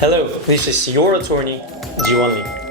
Hello, this is your attorney, Jiwon Lee.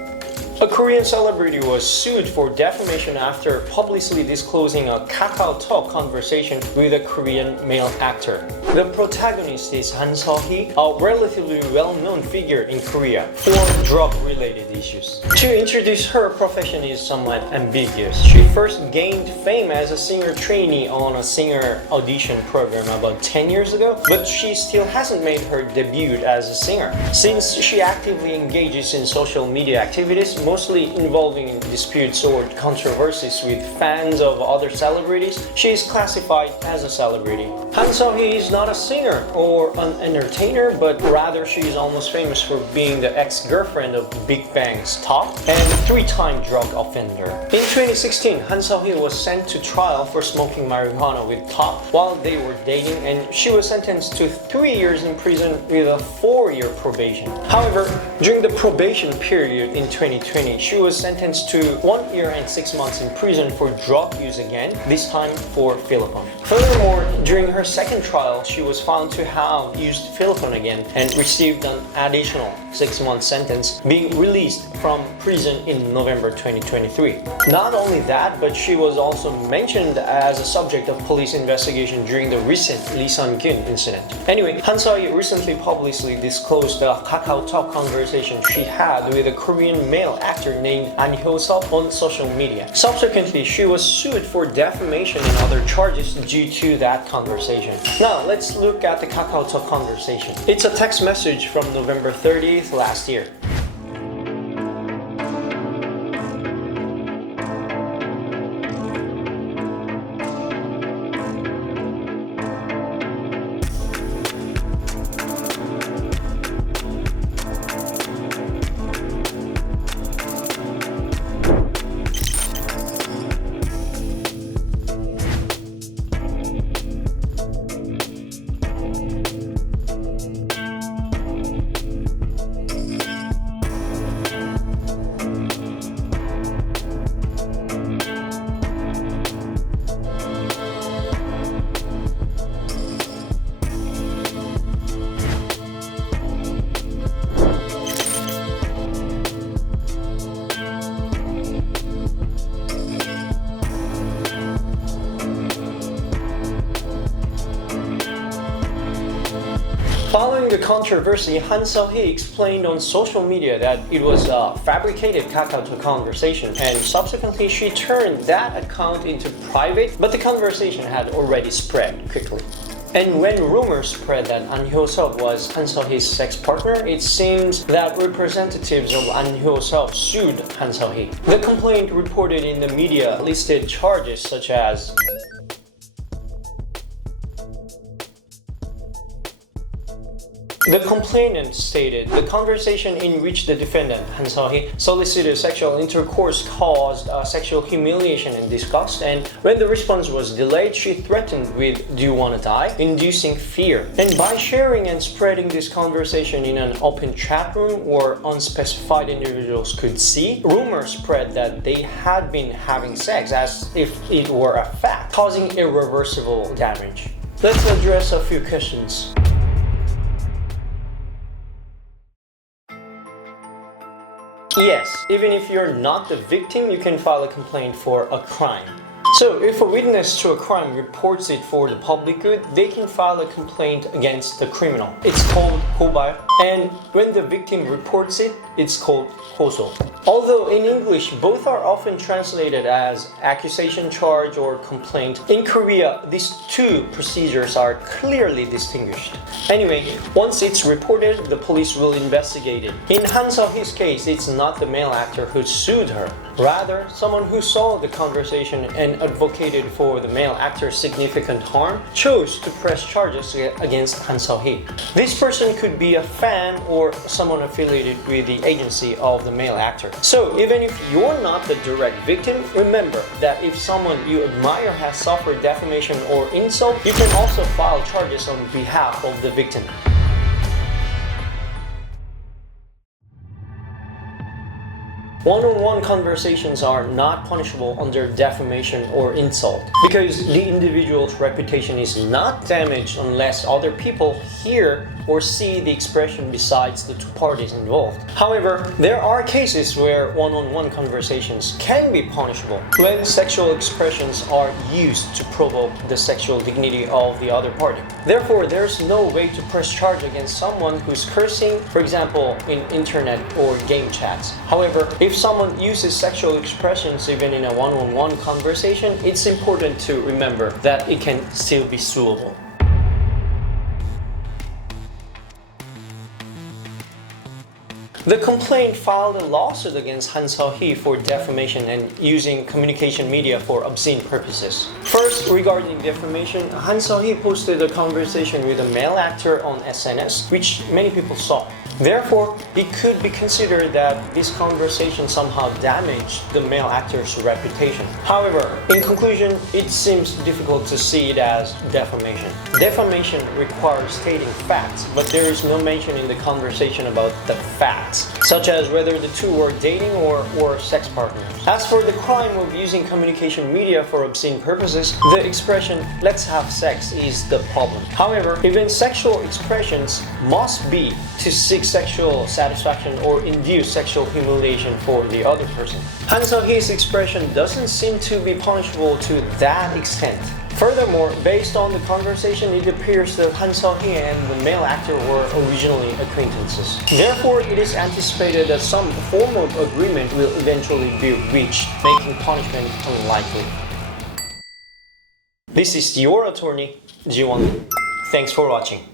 A Korean celebrity was sued for defamation after publicly disclosing a KakaoTalk conversation with a Korean male actor. The protagonist is Han Seo-hee, a relatively well-known figure in Korea for drug-related issues. To introduce her profession is somewhat ambiguous. She first gained fame as a singer trainee on a singer audition program about 10 years ago, but she still hasn't made her debut as a singer. Since she actively engages in social media activities, mostly involving disputes or controversies with fans of other celebrities, she is classified as a celebrity. Han Seo-hee is not a singer or an entertainer, but rather she is almost famous for being the ex-girlfriend of Big Bang's Top and three-time drug offender. In 2016, Han Seo-hee was sent to trial for smoking marijuana with Top while they were dating, and she was sentenced to 3 years in prison with a 4-year probation. However, during the probation period in 2020, she was sentenced to 1 year and 6 months in prison for drug use again, this time for Philippine. Furthermore, during her second trial, she was found to have used Philippine again and received an additional 6-month sentence, being released from prison in November 2023. Not only that, but she was also mentioned as a subject of police investigation during the recent Lee Sun-gyun incident. Anyway, Han Seo-hee recently publicly disclosed a KakaoTalk conversation she had with a Korean male actor named An Hyo-seop on social media. Subsequently, she was sued for defamation and other charges due to that conversation. Now, let's look at the KakaoTalk conversation. It's a text message from November 30th last year. Following the controversy, Han Seo-hee explained on social media that it was a fabricated KakaoTalk conversation, and subsequently she turned that account into private, but the conversation had already spread quickly. And when rumors spread that An Hyo-seop was Han Seo-hee's sex partner, it seems that representatives of An Hyo-seop sued Han Seo-hee. The complaint reported in the media listed charges such as the complainant stated the conversation in which the defendant, Han Seo-hee, solicited sexual intercourse caused sexual humiliation and disgust, and when the response was delayed, she threatened with "Do you wanna die?" inducing fear. And by sharing and spreading this conversation in an open chat room where unspecified individuals could see, rumors spread that they had been having sex as if it were a fact, causing irreversible damage. Let's address a few questions. Yes, even if you're not the victim, you can file a complaint for a crime. So, if a witness to a crime reports it for the public good, they can file a complaint against the criminal. It's called 고발, and when the victim reports it, it's called 고소. Although in English, both are often translated as accusation charge or complaint, in Korea, these two procedures are clearly distinguished. Anyway, once it's reported, the police will investigate it. In Han Seo-hee's case, it's not the male actor who sued her. Rather, someone who saw the conversation and advocated for the male actor's significant harm chose to press charges against Han Seo-hee. This person could be a fan or someone affiliated with the agency of the male actor. So, even if you're not the direct victim, remember that if someone you admire has suffered defamation or insult, you can also file charges on behalf of the victim. One-on-one conversations are not punishable under defamation or insult because the individual's reputation is not damaged unless other people hear or see the expression besides the two parties involved. However, there are cases where one-on-one conversations can be punishable when sexual expressions are used to provoke the sexual dignity of the other party. Therefore, there's no way to press charge against someone who's cursing, for example, in internet or game chats. However, if someone uses sexual expressions even in a one-on-one conversation, it's important to remember that it can still be suable. The complaint filed a lawsuit against Han Seo-hee for defamation and using communication media for obscene purposes. First, regarding defamation, Han Seo-hee posted a conversation with a male actor on SNS, which many people saw. Therefore, it could be considered that this conversation somehow damaged the male actor's reputation. However, in conclusion, it seems difficult to see it as defamation. Defamation requires stating facts, but there is no mention in the conversation about the facts, such as whether the two were dating or sex partners. As for the crime of using communication media for obscene purposes, the expression "let's have sex" is the problem. However, even sexual expressions must be to seek sexual satisfaction or induce sexual humiliation for the other person. Han Seo-hee's expression doesn't seem to be punishable to that extent. Furthermore, based on the conversation, it appears that Han Seo-hee and the male actor were originally acquaintances. Therefore, it is anticipated that some form of agreement will eventually be reached, making punishment unlikely. This is your attorney, Jiwon Lee. Thanks for watching.